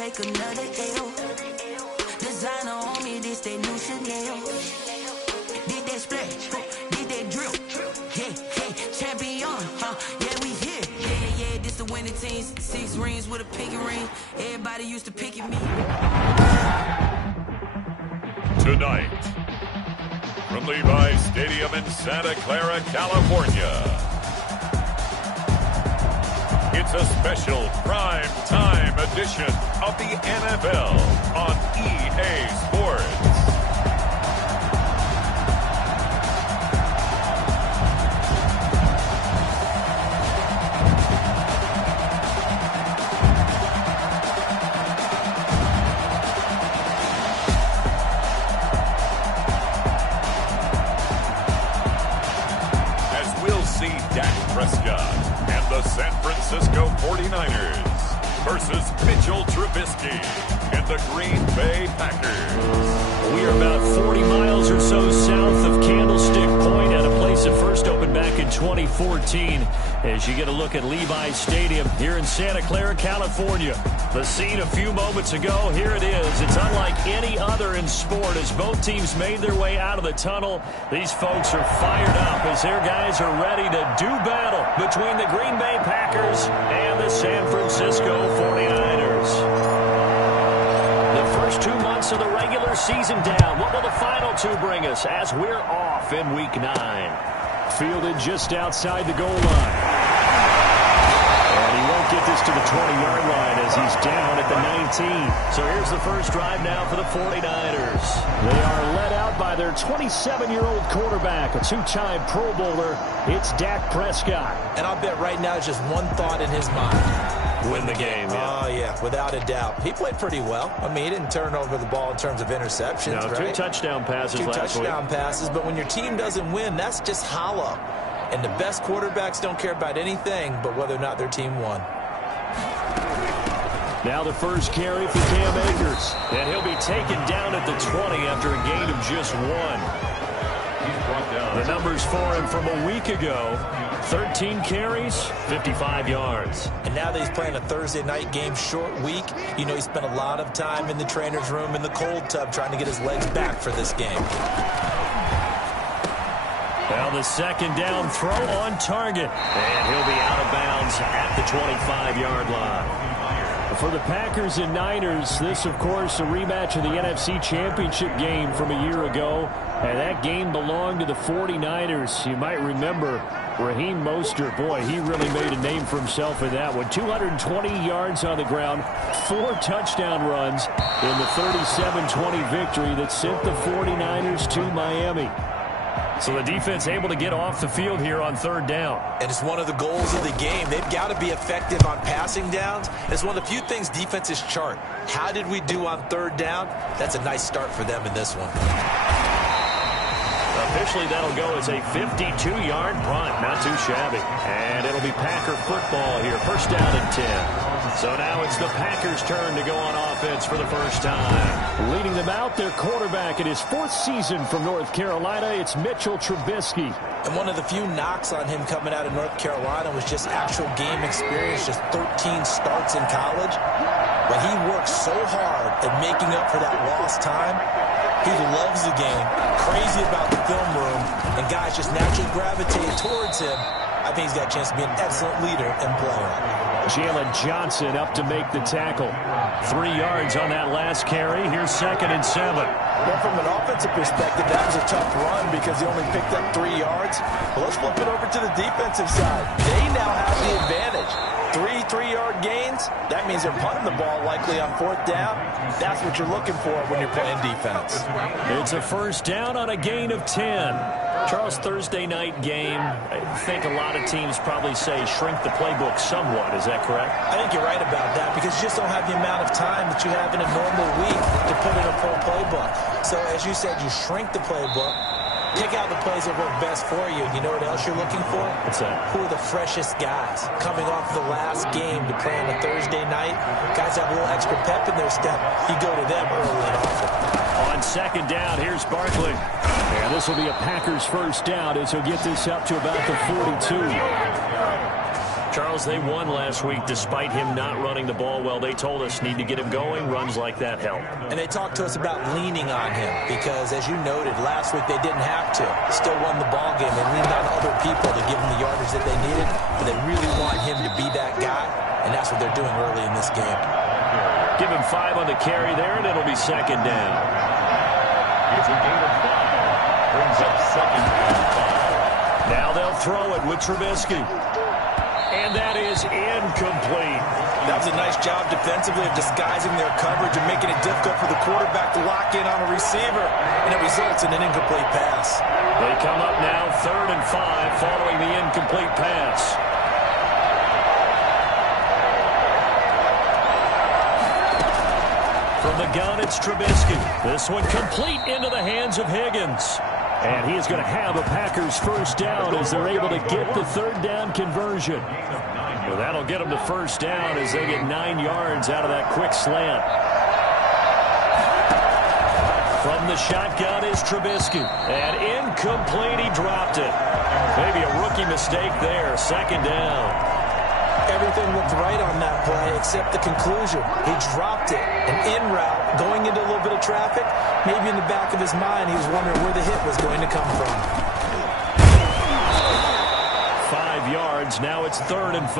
take another L. Designer on me, this they new Chanel. Did that splash, did that drill. Yeah, champion, yeah, we here. Yeah, this the winning team. 6 rings with a pinky ring. Everybody used to pick at me. Tonight, from Levi's Stadium in Santa Clara, California, it's a special prime time edition of the NFL on EA Sports. As we'll see Dak Prescott and the San Francisco 49ers versus Mitchell Trubisky and the Green Bay Packers. We are about 40 miles or so south of Candlestick Point at a place that first opened back in 2014 as you get a look at Levi's Stadium here in Santa Clara, California. The scene a few moments ago, here it is. It's unlike any other in sport as both teams made their way out of the tunnel. These folks are fired up as their guys are ready to do battle between the Green Bay Packers and the San Francisco 49ers. The first 2 months of the regular season down. What will the final 2 bring us as we're off in Week 9? Fielded just outside the goal line. And he won't get this to the 20-yard line as he's down at the 19. So here's the first drive now for the 49ers. They are led out by their 27-year-old quarterback, a 2-time Pro Bowler. It's Dak Prescott. And I'll bet right now just one thought in his mind. Win the game, yeah. Oh, yeah, without a doubt. He played pretty well. I mean, he didn't turn over the ball in terms of interceptions, no, right? 2 touchdown passes last week. 2 touchdown passes, but when your team doesn't win, that's just hollow. And the best quarterbacks don't care about anything but whether or not their team won. Now the first carry for Cam Akers. And he'll be taken down at the 20 after a gain of just 1. The numbers for him from a week ago: 13 carries, 55 yards. And now that he's playing a Thursday night game, short week, you know he spent a lot of time in the trainer's room in the cold tub trying to get his legs back for this game. Now the second down throw on target. And he'll be out of bounds at the 25-yard line. For the Packers and Niners, this, of course, a rematch of the NFC Championship game from a year ago. And that game belonged to the 49ers. You might remember Raheem Mostert. Boy, he really made a name for himself in that one. 220 yards on the ground, 4 touchdown runs in the 37-20 victory that sent the 49ers to Miami. So the defense able to get off the field here on 3rd down. And it's one of the goals of the game. They've got to be effective on passing downs. It's one of the few things defenses chart. How did we do on 3rd down? That's a nice start for them in this one. Officially, that'll go as a 52-yard punt. Not too shabby. And it'll be Packer football here. First down and 10. So now it's the Packers' turn to go on offense for the first time. Leading them out, their quarterback in his 4th season from North Carolina, it's Mitchell Trubisky. And one of the few knocks on him coming out of North Carolina was just actual game experience, just 13 starts in college. But he worked so hard at making up for that lost time. He loves the game, crazy about the film room, and guys just naturally gravitate towards him. I think he's got a chance to be an excellent leader and player. Jalen Johnson up to make the tackle. 3 yards on that last carry. Here's 2nd and 7. Well, from an offensive perspective, that was a tough run because he only picked up 3 yards. Well, let's flip it over to the defensive side. They now have the advantage. 3 3-yard gains. That means they're punting the ball likely on 4th down. That's what you're looking for when you're playing defense. It's a first down on a gain of 10. Charles, Thursday night game, I think a lot of teams probably say shrink the playbook somewhat. Is that correct? I think you're right about that because you just don't have the amount of time that you have in a normal week to put in a full playbook. So, as you said, you shrink the playbook, pick out the plays that work best for you. You know what else you're looking for? What's that? Who are the freshest guys coming off the last game to play on a Thursday night? Guys have a little extra pep in their step. You go to them early and often. On 2nd down, here's Barkley. And this will be a Packers first down as he'll get this up to about the 42. Charles, they won last week despite him not running the ball well. They told us need to get him going. Runs like that help. And they talked to us about leaning on him because, as you noted, last week they didn't have to. Still won the ball game. They leaned on other people to give them the yardage that they needed, but they really want him to be that guy, and that's what they're doing early in this game. Give him 5 on the carry there, and it'll be second down. It's a gain of 5. Brings up second and 5. Now they'll throw it with Trubisky. And that is incomplete. That was a nice job defensively of disguising their coverage and making it difficult for the quarterback to lock in on a receiver. And it results in an incomplete pass. They come up now 3rd and 5 following the incomplete pass. From the gun, it's Trubisky. This one complete into the hands of Higgins. And he is going to have a Packers first down as they're able to get the 3rd down conversion. Well, that'll get them the first down as they get 9 yards out of that quick slant. From the shotgun is Trubisky. And incomplete, he dropped it. Maybe a rookie mistake there, 2nd down. Everything looked right on that play except the conclusion. He dropped it. An in route, going into a little bit of traffic. Maybe in the back of his mind, he was wondering where the hit was going to come from. 5 yards. Now it's 3rd and 5.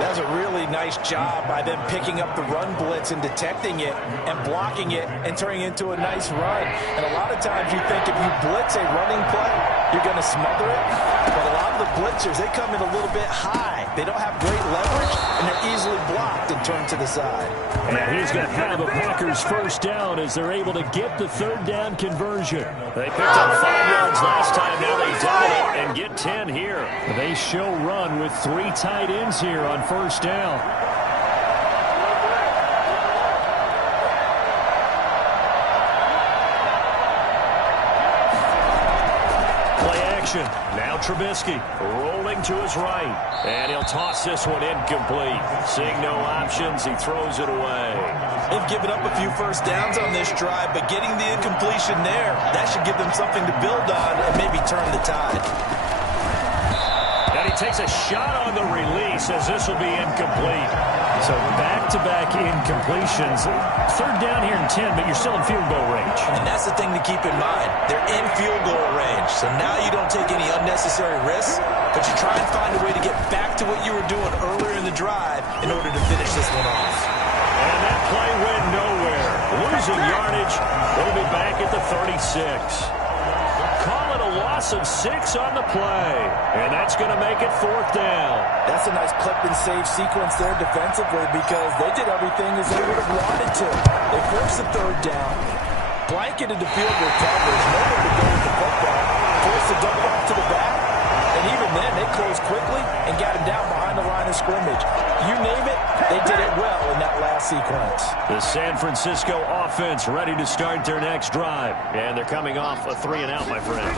That was a really nice job by them picking up the run blitz and detecting it and blocking it and turning it into a nice run. And a lot of times you think if you blitz a running play, you're going to smother it. But a lot of the blitzers, they come in a little bit high. They don't have great leverage, and they're easily blocked and turned to the side. And he's going to have a Packers first down as they're able to get the 3rd down conversion. They picked up 5 yards last time. Now they double it and get 10 here. They show run with 3 tight ends here on first down. Now Trubisky rolling to his right. And he'll toss this one incomplete. Seeing no options, he throws it away. They've given up a few first downs on this drive, but getting the incompletion there, that should give them something to build on and maybe turn the tide. And he takes a shot on the release as this will be incomplete. So back-to-back incompletions. 3rd down here and 10, but you're still in field goal range. And that's the thing to keep in mind. They're in field goal range. So now you don't take any unnecessary risks, but you try and find a way to get back to what you were doing earlier in the drive in order to finish this one off. And that play went nowhere. Losing yardage. They'll be back at the 36. Call it a loss of 6 on the play. And that's going to make it 4th down. That's a nice clip and save sequence there defensively because they did everything as they would have wanted to. They forced the 3rd down, blanketed the field with coverage, nowhere to go with the football, forced the double off to the back, and even then they closed quickly and got him down behind the line of scrimmage. You name it, they did it well in that last sequence. The San Francisco offense ready to start their next drive. And they're coming off a 3 and out, my friend.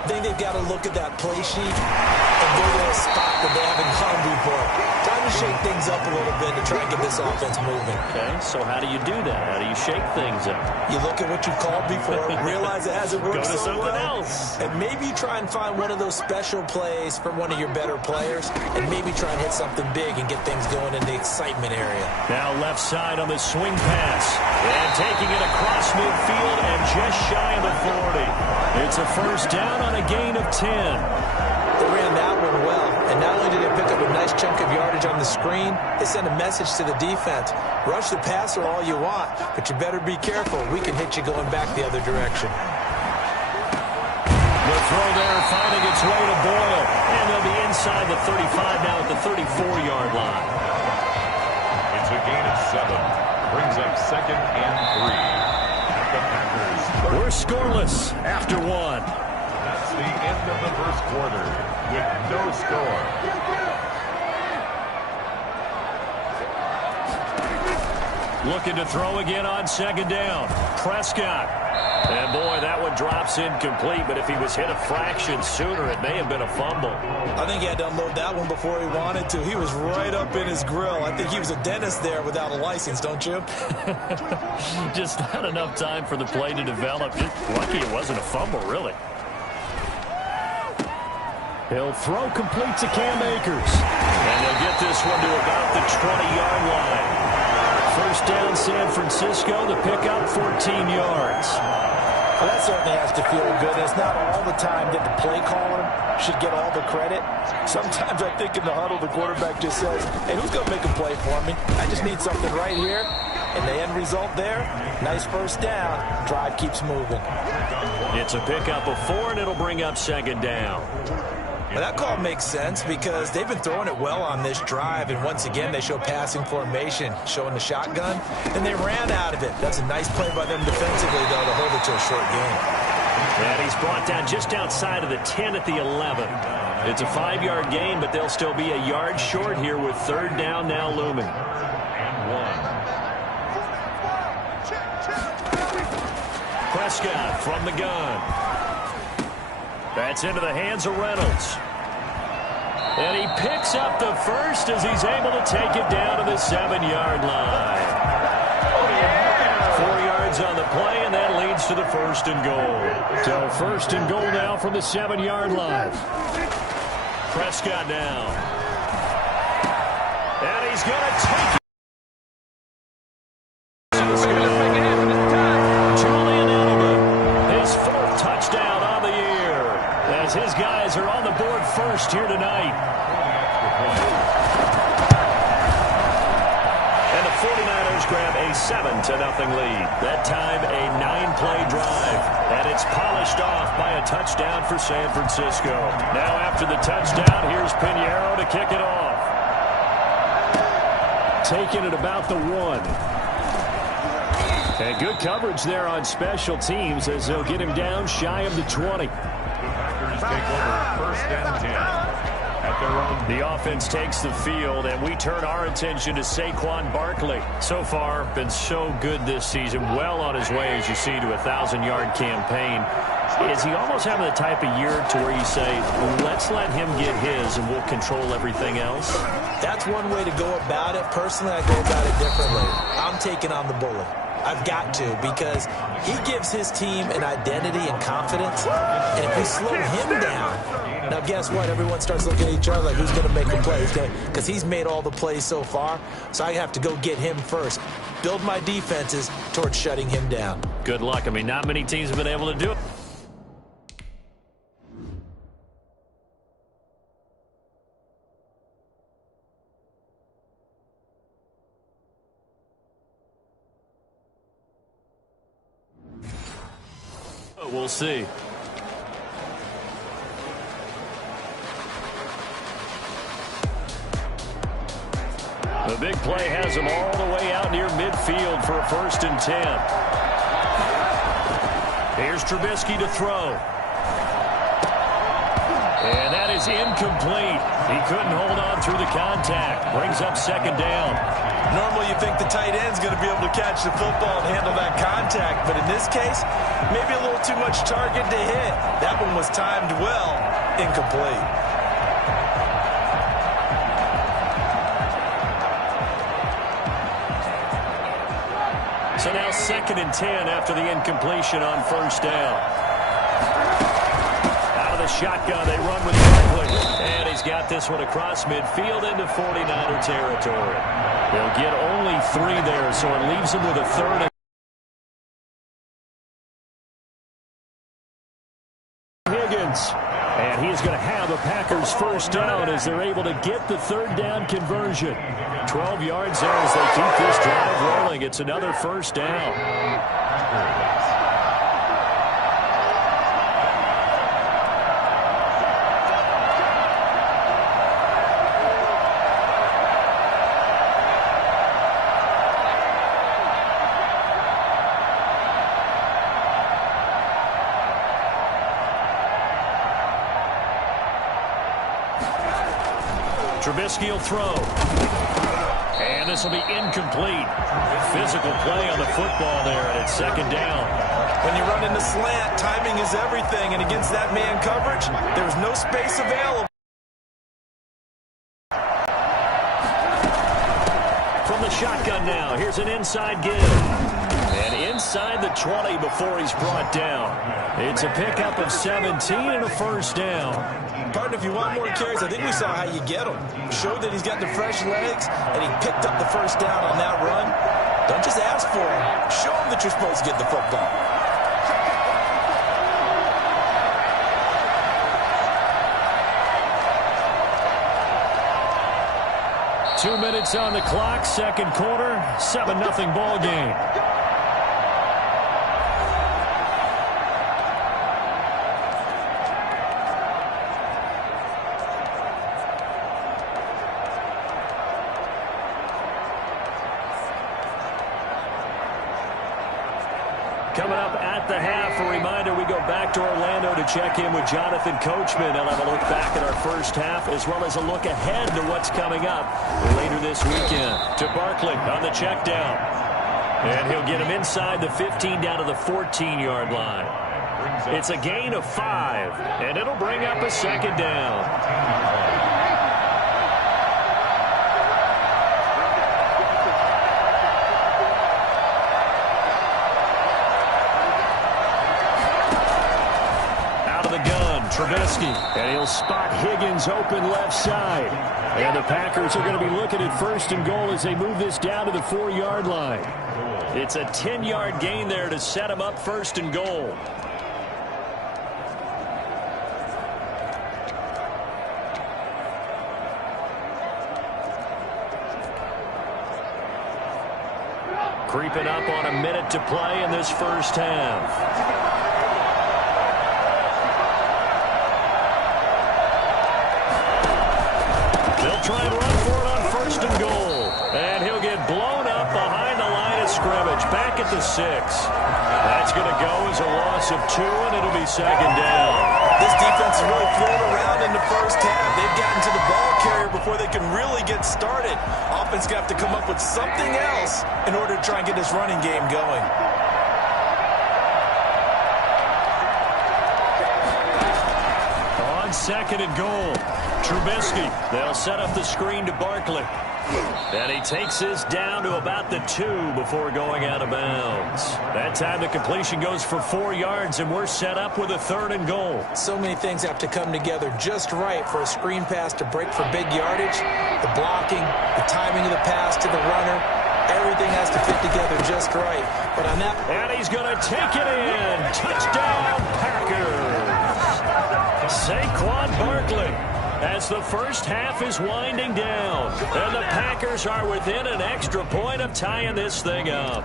I think they've got to look at that play sheet and go to a spot that they haven't gone before. Time to shake things up a little bit to try and get this offense moving. Okay, so how do you do that? How do you shake things up? You look at what you've called before, realize it hasn't worked Go to so something well, else. and maybe try and find one of those special plays from one of your better players, and maybe try and hit something big and get things going in the excitement area. Now left side on the swing pass. And taking it across midfield and just shy of the 40. It's a first down on a gain of 10. They ran that one well, and not only did they pick up a nice chunk of yardage on the screen, they sent a message to the defense. Rush the passer all you want, but you better be careful. We can hit you going back the other direction. The throw there finding its way to Boyle. And they'll be inside the 35 now at the 34-yard line. It's a gain of 7. Brings up 2nd and 3. The Packers. We're scoreless after 1. That's the end of the first quarter with no score. Looking to throw again on 2nd down. Prescott. And boy, that one drops incomplete, but if he was hit a fraction sooner, it may have been a fumble. I think he had to unload that one before he wanted to. He was right up in his grill. I think he was a dentist there without a license, don't you? Just not enough time for the play to develop. Just lucky it wasn't a fumble, really. He'll throw complete to Cam Akers. And they'll get this one to about the 20-yard line. First down, San Francisco. The pickup, 14 yards. Well, that certainly has to feel good. It's not all the time that the play caller should get all the credit. Sometimes I think in the huddle, the quarterback just says, hey, who's going to make a play for me? I just need something right here. And the end result there, nice first down. Drive keeps moving. It's a pickup of 4, and it'll bring up second down. Well, that call makes sense because they've been throwing it well on this drive, and once again they show passing formation, showing the shotgun, and they ran out of it. That's a nice play by them defensively, though, to hold it to a short game. And he's brought down just outside of the 10 at the 11. It's a 5-yard gain, but they'll still be a yard short here with third down now looming. Prescott from the gun. That's into the hands of Reynolds. And he picks up the first as he's able to take it down to the 7-yard line. 4 yards on the play, and that leads to the first and goal. So first and goal now from the 7-yard line. Prescott now. And he's going to take it. His guys are on the board first here tonight. And the 49ers grab a 7-0 lead. That time a 9-play drive. And it's polished off by a touchdown for San Francisco. Now after the touchdown, here's Pinheiro to kick it off. Taking it about the 1. And good coverage there on special teams as they'll get him down shy of the 20. Take over first and 10 at their own. The offense takes the field, and we turn our attention to Saquon Barkley. So far, been so good this season. Well on his way, as you see, to a 1,000-yard campaign. Is he almost having the type of year to where you say, let's let him get his, and we'll control everything else? That's one way to go about it. Personally, I go about it differently. I'm taking on the bully. I've got to, because he gives his team an identity and confidence. And if we slow him down, now guess what? Everyone starts looking at each other like, who's going to make the play? Because he's made all the plays so far. So I have to go get him first. Build my defenses towards shutting him down. Good luck. I mean, not many teams have been able to do it. We'll see. The big play has him all the way out near midfield for a first and 10. Here's Trubisky to throw. And that is incomplete. He couldn't hold on through the contact. Brings up second down. Normally you think the tight end's going to be able to catch the football and handle that contact, but in this case, maybe a little too much target to hit. That one was timed well, incomplete. So now second and 10 after the incompletion on first down. Out of the shotgun, they run with Barkley. And he's got this one across midfield into 49er territory. They'll get only 3 there, so it leaves them with a third and Higgins. And he's going to have a Packers first down as they're able to get the third down conversion. 12 yards there as they keep this drive rolling. It's another first down. Trubisky will throw. And this will be incomplete. Physical play on the football there, and it's second down. When you run in the slant, timing is everything, and against that man coverage, there's no space available. From the shotgun now, here's an inside give. And inside the 20 before he's brought down. It's a pickup of 17 and a first down. Partner, if you want more carries, I think we saw how you get them. Showed that he's got the fresh legs, and he picked up the first down on that run. Don't just ask for him. Show him that you're supposed to get the football. Two minutes on the clock, second quarter, 7-0 ball game. Coming up at the half, a reminder, we go back to Orlando to check in with Jonathan Coachman and have a look back at our first half as well as a look ahead to what's coming up later this weekend. To Barkley on the check down. And he'll get him inside the 15 down to the 14-yard line. It's a gain of 5, and it'll bring up a second down. Trubisky, and he'll spot Higgins open left side. And the Packers are going to be looking at first and goal as they move this down to the 4-yard line. It's a 10-yard gain there to set him up first and goal. Creeping up on a minute to play in this first half. Try and run for it on first and goal. And he'll get blown up behind the line of scrimmage. Back at the 6. That's going to go as a loss of 2, and it'll be second down. This defense is really thrown around in the first half. They've gotten to the ball carrier before they can really get started. Offense going to have to come up with something else in order to try and get this running game going. On second and goal. Trubisky, they'll set up the screen to Barkley. And he takes this down to about the 2 before going out of bounds. That time the completion goes for 4 yards, and we're set up with a third and goal. So many things have to come together just right for a screen pass to break for big yardage. The blocking, the timing of the pass to the runner, everything has to fit together just right. But on that... And he's going to take it in. Touchdown, Packers. Saquon Barkley. As the first half is winding down. And the Packers are within an extra point of tying this thing up.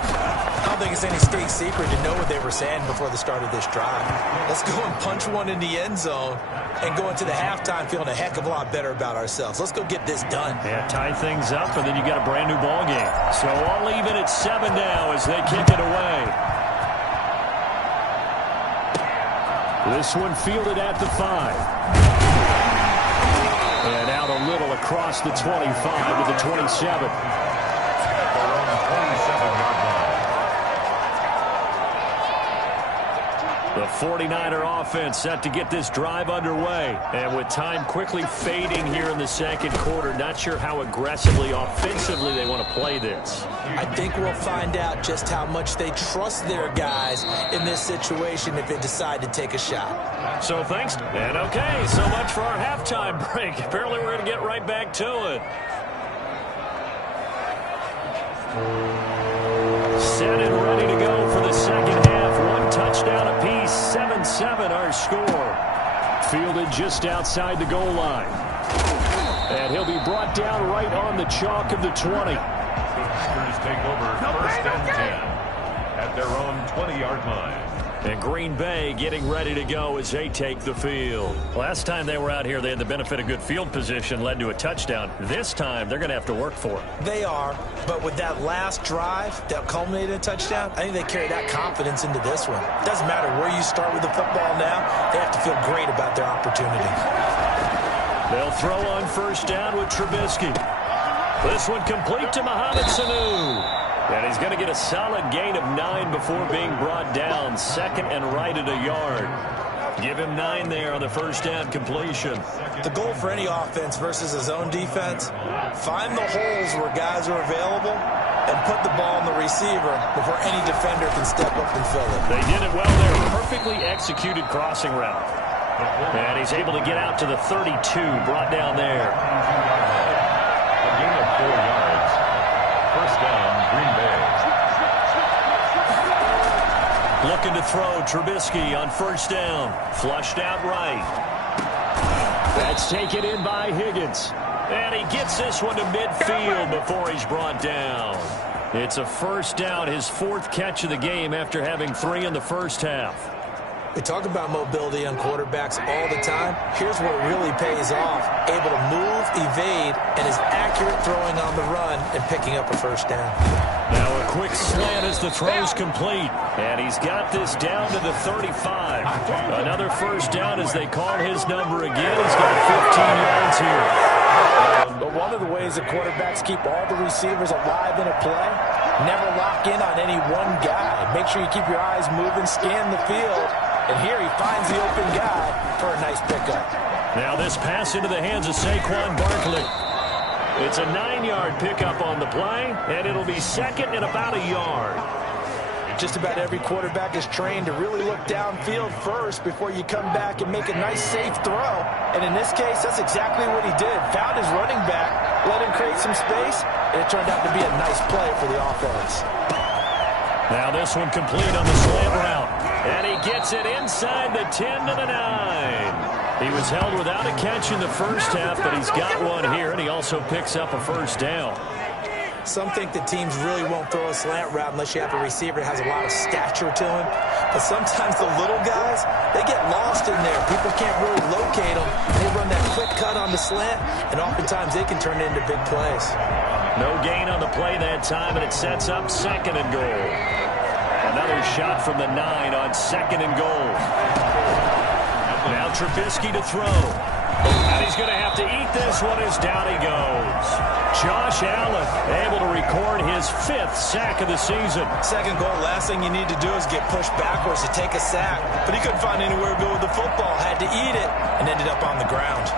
I don't think it's any state secret to know what they were saying before the start of this drive. Let's go and punch one in the end zone and go into the halftime feeling a heck of a lot better about ourselves. Let's go get this done. Yeah, tie things up, and then you got a brand new ball game. So all even at 7 now as they kick it away. This one fielded at the 5. And out a little across the 25 to the 27. The 49er offense set to get this drive underway. And with time quickly fading here in the second quarter, not sure how aggressively, offensively they want to play this. I think we'll find out just how much they trust their guys in this situation if they decide to take a shot. So thanks. And okay, so much for our halftime break. Apparently we're going to get right back to it. Set and ready to go for the second half. One touchdown apiece. 7-7 our score. Fielded just outside the goal line. And he'll be brought down right on the chalk of the 20. Packers take over first and 10 at their own 20-yard line. And Green Bay getting ready to go as they take the field. Last time they were out here, they had the benefit of good field position, led to a touchdown. This time, they're going to have to work for it. They are, but with that last drive that culminated in a touchdown, I think they carry that confidence into this one. Doesn't matter where you start with the football now, they have to feel great about their opportunity. They'll throw on first down with Trubisky. This one complete to Mohamed Sanu. And he's going to get a solid gain of 9 before being brought down. Second and right at a yard. Give him 9 there on the first down completion. The goal for any offense versus his own defense, find the holes where guys are available and put the ball on the receiver before any defender can step up and fill it. They did it well there. Perfectly executed crossing route. And he's able to get out to the 32, brought down there. A gain of 4 yards. First down, Green Bay. Looking to throw, Trubisky on first down. Flushed out right. That's taken in by Higgins. And he gets this one to midfield before he's brought down. It's a first down, his 4th catch of the game after having 3 in the first half. We talk about mobility on quarterbacks all the time. Here's where it really pays off. Able to move, evade, and is accurate throwing on the run and picking up a first down. Now a quick slant as the throw's complete. And he's got this down to the 35. Another first down as they call his number again. He's got 15 yards here. But one of the ways that quarterbacks keep all the receivers alive in a play, never lock in on any one guy. Make sure you keep your eyes moving, scan the field. And here he finds the open guy for a nice pickup. Now this pass into the hands of Saquon Barkley. It's a 9-yard pickup on the play, and it'll be second and about a yard. Just about every quarterback is trained to really look downfield first before you come back and make a nice, safe throw. And in this case, that's exactly what he did. Found his running back, let him create some space, and it turned out to be a nice play for the offense. Now this one complete on the slant route. And he gets it inside the 10 to the 9. He was held without a catch in the first half, but he's got one here, and he also picks up a first down. Some think that teams really won't throw a slant route unless you have a receiver that has a lot of stature to him. But sometimes the little guys, they get lost in there. People can't really locate them. They run that quick cut on the slant, and oftentimes they can turn it into big plays. No gain on the play that time, and it sets up second and goal. Another shot from the 9 on second and goal. Now Trubisky to throw. And he's going to have to eat this one as down he goes. Josh Allen able to record his 5th sack of the season. Second goal, last thing you need to do is get pushed backwards to take a sack. But he couldn't find anywhere to go with the football. Had to eat it and ended up on the ground.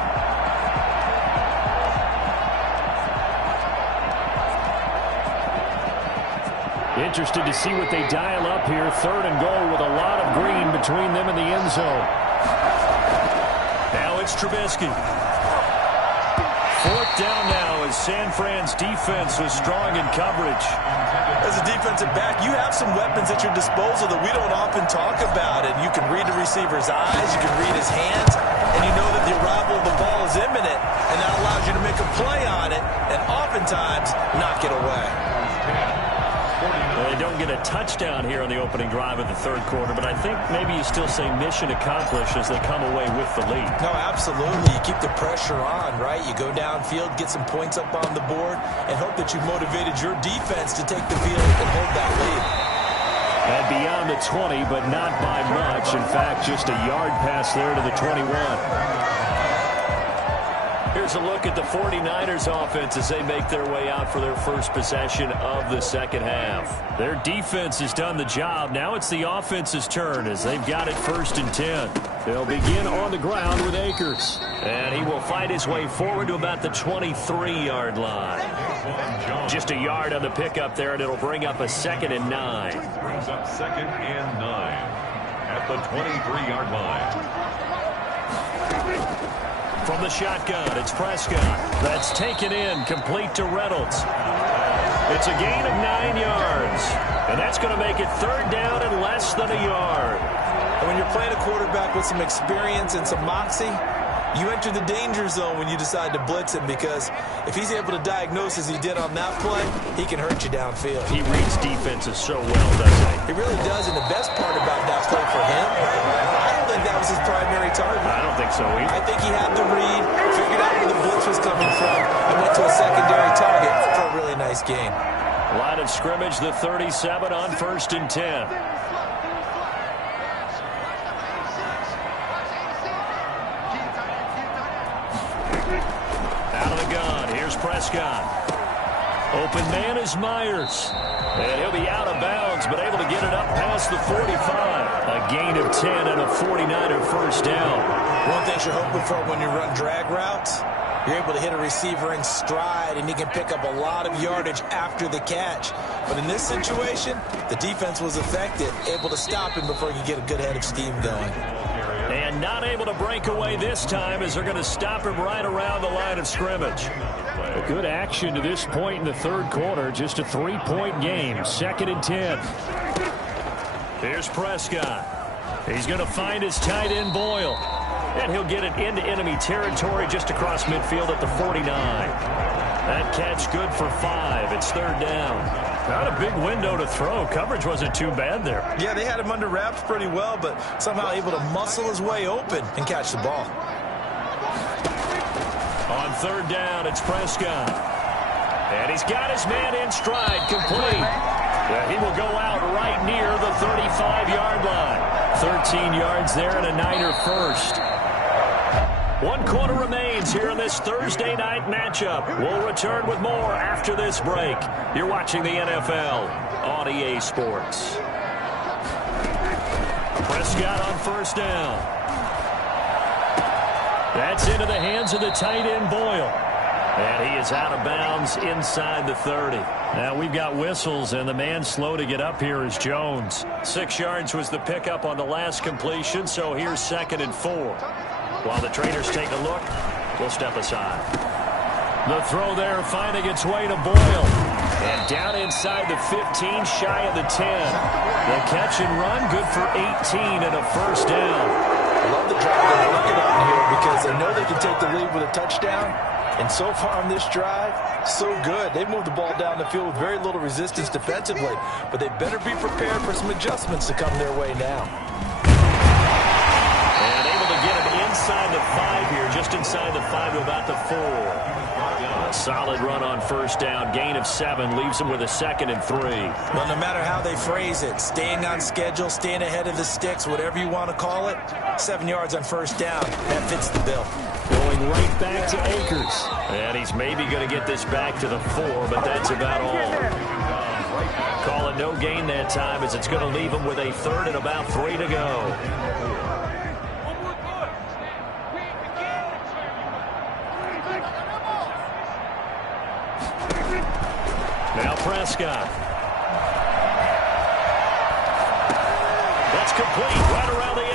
Interested to see what they dial up here. Third and goal with a lot of green between them and the end zone. Now it's Trubisky. 4th down now as San Fran's defense was strong in coverage. As a defensive back, you have some weapons at your disposal that we don't often talk about. And you can read the receiver's eyes, you can read his hands, and you know that the arrival of the ball is imminent. And that allows you to make a play on it and oftentimes not get away. Well, they don't get a touchdown here on the opening drive of the third quarter, but I think maybe you still say mission accomplished as they come away with the lead. No, absolutely. You keep the pressure on, right? You go downfield, get some points up on the board, and hope that you motivated your defense to take the field and hold that lead. And beyond the 20, but not by much. In fact, just a yard pass there to the 21. Here's a look at the 49ers offense as they make their way out for their first possession of the second half. Their defense has done the job. Now it's the offense's turn as they've got it 1st and 10. They'll begin on the ground with Akers. And he will fight his way forward to about the 23-yard line. Just a yard on the pickup there, and it'll bring up a 2nd and 9. Brings up 2nd and 9 at the 23-yard line. From the shotgun, it's Prescott. That's taken in, complete to Reynolds. It's a gain of 9 yards. And that's going to make it 3rd down and less than a yard. And when you're playing a quarterback with some experience and some moxie, you enter the danger zone when you decide to blitz him, because if he's able to diagnose as he did on that play, he can hurt you downfield. He reads defenses so well, doesn't he? He really does, and the best part about that play for him, I don't think that was his primary target. I don't think so either. I think he had the read, figured out where the blitz was coming from, and went to a secondary target for a really nice gain. Line of scrimmage, the 37 on 1st and 10. Out of the gun, here's Prescott. Open man is Myers. And he'll be out of bounds, but able to get it up past the 45. A gain of 10 and a 49er first down. One thing you're hoping for when you run drag routes You're able to hit a receiver in stride, and he can pick up a lot of yardage after the catch. But in this situation, the defense was effective, able to stop him before he could get a good head of steam going. And not able to break away this time as they're going to stop him right around the line of scrimmage. A good action to this point in the third quarter. Just a 3-point game. 2nd and 10. Here's Prescott. He's going to find his tight end Boyle. And he'll get it into enemy territory just across midfield at the 49. That catch good for 5. It's 3rd down. Not a big window to throw. Coverage wasn't too bad there. Yeah, they had him under wraps pretty well, but somehow able to muscle his way open and catch the ball. On 3rd down, it's Prescott. And he's got his man in stride, complete. He will go out right near the 35-yard line. 13 yards there and a Niner first. 1 quarter remains here in this Thursday night matchup. We'll return with more after this break. You're watching the NFL on EA Sports. Prescott on 1st down. That's into the hands of the tight end Boyle. And he is out of bounds inside the 30. Now we've got whistles, and the man slow to get up here is Jones. 6 yards was the pickup on the last completion, so here's 2nd and 4. While the traders take a look, we'll step aside. The throw there finding its way to Boyle. And down inside the 15, shy of the 10. The catch and run, good for 18 and a 1st down. I love the drive they're working on here because they know they can take the lead with a touchdown. And so far on this drive, so good. They've moved the ball down the field with very little resistance defensively. But they better be prepared for some adjustments to come their way now. And able to get him inside the 5 here, just inside the 5 to about the 4. A solid run on 1st down. Gain of 7 leaves him with a 2nd and 3. Well, no matter how they phrase it, staying on schedule, staying ahead of the sticks, whatever you want to call it, 7 yards on 1st down. That fits the bill. Going right back to Akers. And he's maybe going to get this back to the 4, but that's about all. Call it no gain that time as it's going to leave him with a 3rd and about 3 to go. Now Prescott. That's complete right around the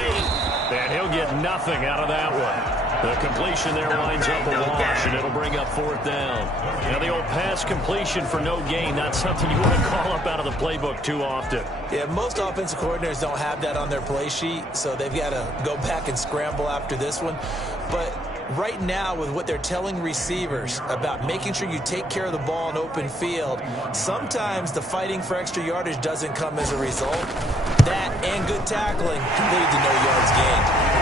8. And he'll get nothing out of that one. The completion there winds up a wash, and it'll bring up 4th down. Now the old pass completion for no gain, not something you want to call up out of the playbook too often. Yeah, most offensive coordinators don't have that on their play sheet, so they've got to go back and scramble after this one. But right now, with what they're telling receivers about making sure you take care of the ball in open field, sometimes the fighting for extra yardage doesn't come as a result. That and good tackling lead to no yards gained.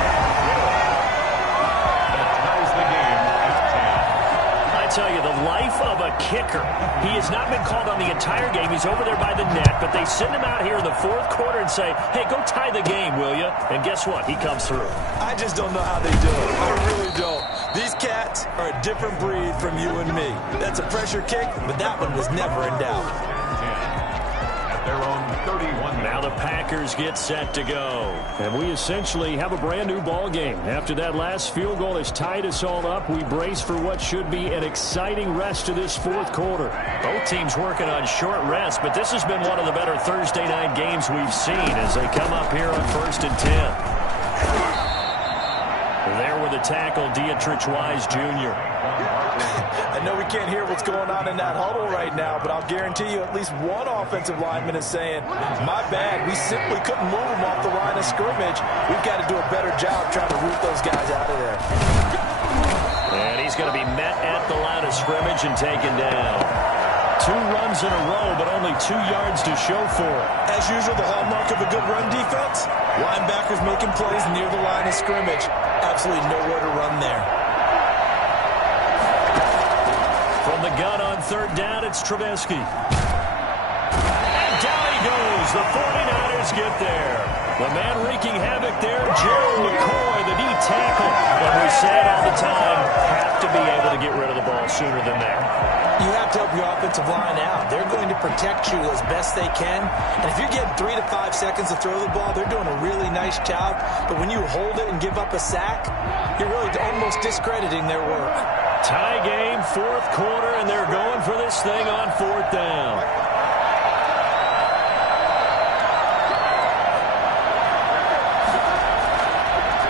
I tell you, the life of a kicker. He has not been called on the entire game. He's over there by the net, but they send him out here in the 4th quarter and say, hey, go tie the game, will you? And guess what? He comes through. I just don't know how they do it. I really don't. These cats are a different breed from you and me. That's a pressure kick, but that one was never in doubt. Their own 31. Now the Packers get set to go. And we essentially have a brand new ball game. After that last field goal has tied us all up, we brace for what should be an exciting rest of this 4th quarter. Both teams working on short rest, but this has been one of the better Thursday night games we've seen as they come up here on 1st and 10. There with the tackle, Dietrich Wise Jr. I know we can't hear what's going on in that huddle right now, but I'll guarantee you at least one offensive lineman is saying, my bad, we simply couldn't move them off the line of scrimmage. We've got to do a better job trying to root those guys out of there. And he's going to be met at the line of scrimmage and taken down. 2 runs in a row, but only 2 yards to show for it. As usual, the hallmark of a good run defense, linebackers making plays near the line of scrimmage. Absolutely nowhere to run there. From the gun on 3rd down, it's Trubisky. And down he goes. The 49ers get there. The man wreaking havoc there, Gerald McCoy, the D tackle. And we say it all the time, have to be able to get rid of the ball sooner than that. You have to help your offensive line out. They're going to protect you as best they can. And if you're getting 3 to 5 seconds to throw the ball, they're doing a really nice job. But when you hold it and give up a sack, you're really almost discrediting their work. Tie game, fourth quarter, and they're going for this thing on fourth down.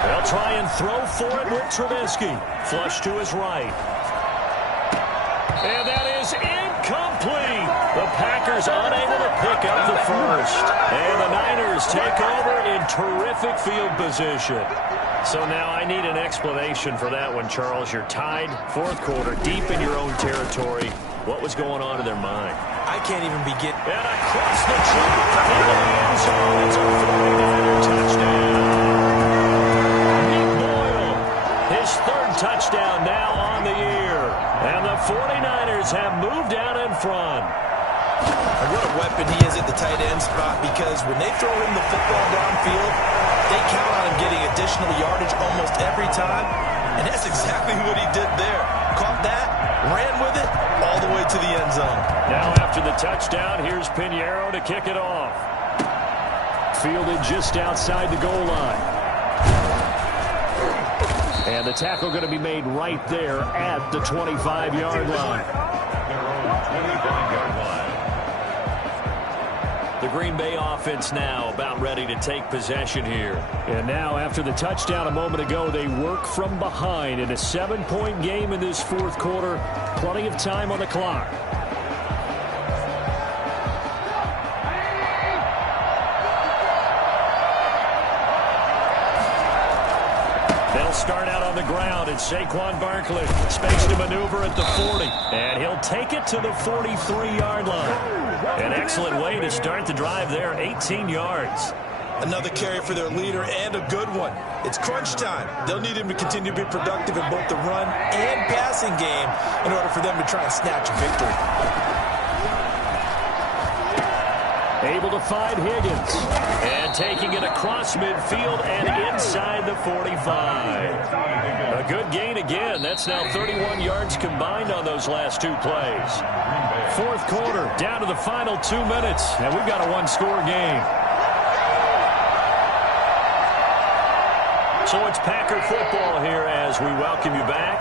They'll try and throw for it with Trubisky. Flush to his right. And that is incomplete. The Packers unable to pick up the first. And the Niners take over in terrific field position. So now I need an explanation for that one, Charles. You're tied, fourth quarter, deep in your own territory. What was going on in their mind? I can't even begin. And across the top into the end zone. It's a 49er touchdown. Nick Boyle, his third touchdown now on the year. And the 49ers have moved out in front. And what a weapon he is at the tight end spot, because when they throw him the football downfield, they count on him getting additional yardage almost every time. And that's exactly what he did there. Caught that, ran with it, all the way to the end zone. Now after the touchdown, here's Pinheiro to kick it off. Fielded just outside the goal line. And the tackle going to be made right there at the 25-yard line. The Green Bay offense now about ready to take possession here. And now after the touchdown a moment ago, they work from behind in a 7-point game in this fourth quarter. Plenty of time on the clock. They'll start out on the ground. It's Saquon Barkley. Space to maneuver at the 40. And he'll take it to the 43-yard line. An excellent way to start the drive there, 18 yards. Another carry for their leader, and a good one. It's crunch time. They'll need him to continue to be productive in both the run and passing game in order for them to try and snatch a victory. Able to find Higgins. And taking it across midfield and inside the 45. A good gain again. That's now 31 yards combined on those last two plays. Fourth quarter, down to the final 2 minutes, and we've got a one-score game. So it's Packer football here as we welcome you back.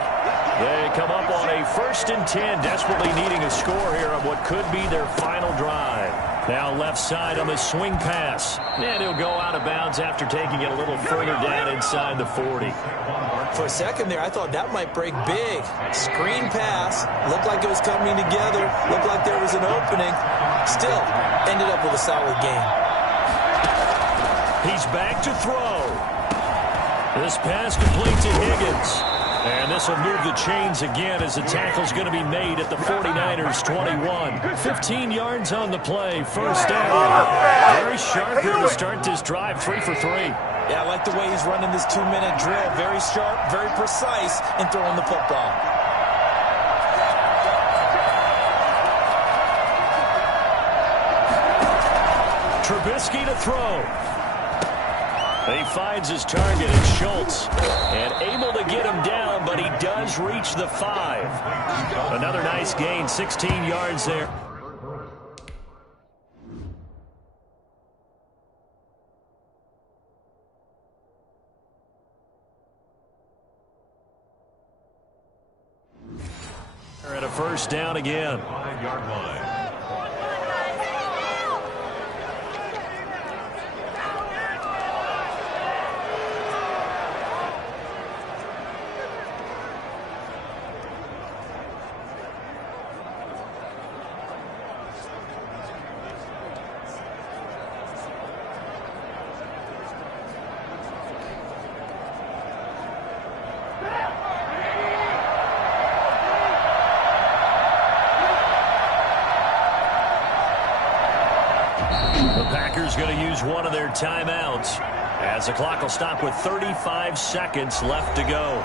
They come up on a 1st and 10, desperately needing a score here on what could be their final drive. Now left side on the swing pass. And he'll go out of bounds after taking it a little further down inside the 40. For a second there, I thought that might break big. Screen pass. Looked like it was coming together. Looked like there was an opening. Still, ended up with a solid game. He's back to throw. This pass complete to Higgins. And this will move the chains again as the tackle's going to be made at the 49ers 21. 15 yards on the play, first down. Very sharp here to start this drive, 3 for 3. Yeah, I like the way he's running this 2-minute drill. Very sharp, very precise in throwing the football. Trubisky to throw. He finds his target in Schultz and able to get him down, but he does reach the 5. Another nice gain, 16 yards there. They're at a first down again. 5-yard line. Going to use one of their timeouts as the clock will stop with 35 seconds left to go.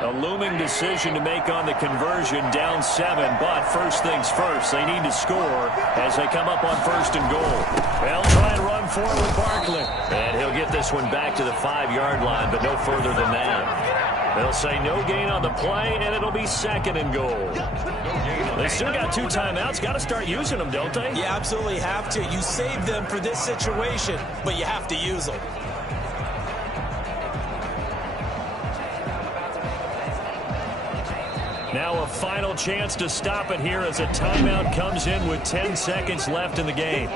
A looming decision to make on the conversion, down 7, but first things first, they need to score as they come up on 1st and goal. They'll try and run forward with Barkley. And he'll get this one back to the 5-yard line, but no further than that. They'll say no gain on the play, and it'll be 2nd and goal. They still got 2 timeouts. Got to start using them, don't they? You absolutely have to. You save them for this situation, but you have to use them. Now a final chance to stop it here as a timeout comes in with 10 seconds left in the game.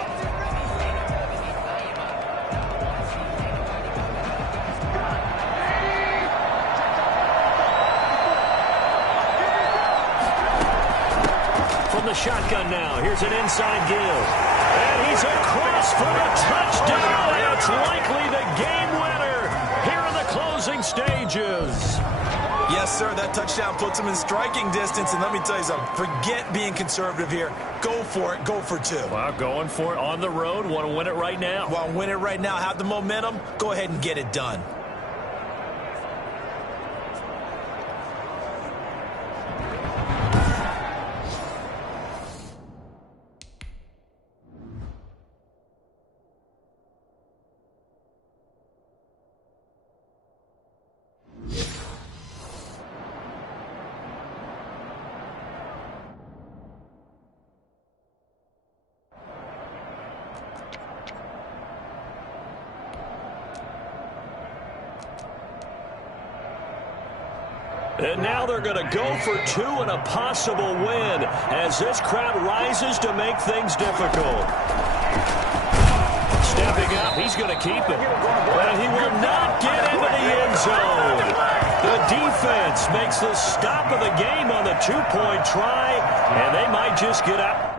From the shotgun now, here's an inside give. And he's across for a touchdown, and it's likely the game winner here in the closing stages. Yes, sir, that touchdown puts him in striking distance, and let me tell you something, forget being conservative here. Go for it, go for 2. Wow, going for it on the road, want to win it right now. Want to win it right now, have the momentum, go ahead and get it done. And now they're going to go for 2 and a possible win as this crowd rises to make things difficult. Stepping up, he's going to keep it. But he will not get into the end zone. The defense makes the stop of the game on the 2-point try, and they might just get out.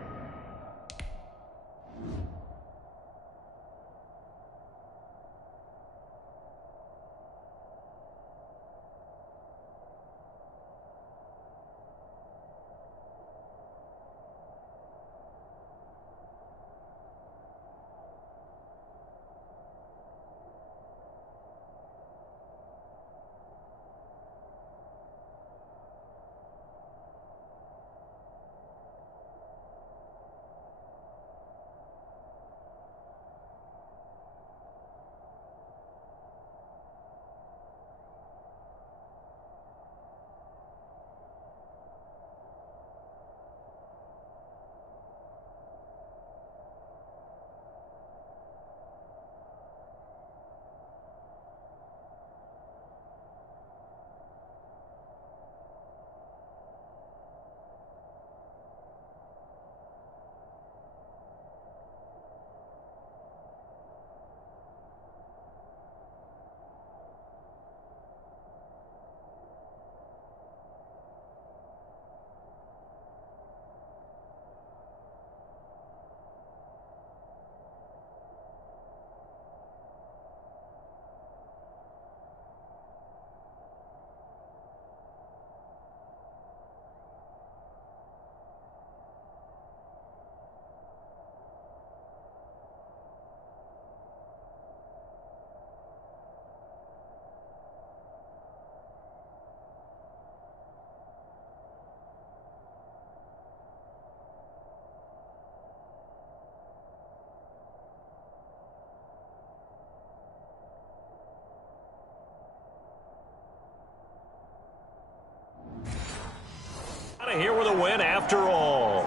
Here with a win after all.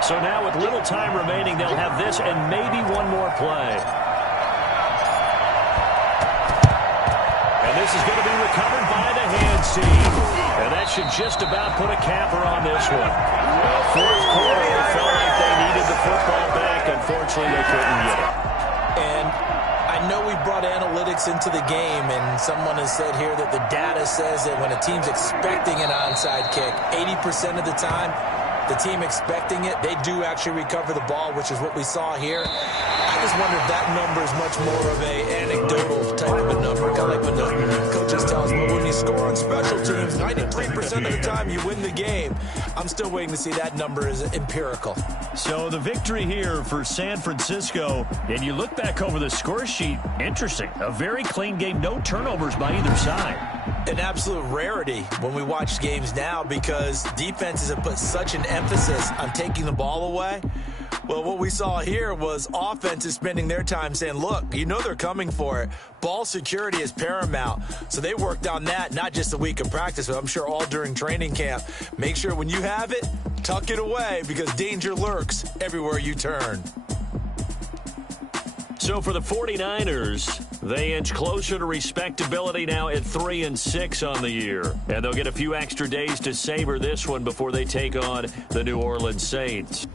So now with little time remaining, they'll have this and maybe one more play. And this is going to be recovered by the hands team. And that should just about put a capper on this one. Well, fourth quarter, they felt like they needed the football back. Unfortunately, they couldn't get it. And I know we brought analytics into the game, and someone has said here that the data says that when a team's expecting an onside kick, 80% of the time, the team expecting it, they do actually recover the ball, which is what we saw here. I just wonder if that number is much more of a anecdotal type of a number, kind of like when the coaches tell us, well, when you score on special teams, 93% of the time you win the game. I'm still waiting to see that number is empirical. So the victory here for San Francisco, and you look back over the score sheet, interesting. A very clean game, no turnovers by either side. An absolute rarity when we watch games now because defenses have put such an emphasis on taking the ball away. Well, what we saw here was offenses spending their time saying, look, you know they're coming for it. Ball security is paramount. So they worked on that, not just a week of practice, but I'm sure all during training camp. Make sure when you have it, tuck it away because danger lurks everywhere you turn. So for the 49ers, they inch closer to respectability now at 3-6 on the year. And they'll get a few extra days to savor this one before they take on the New Orleans Saints.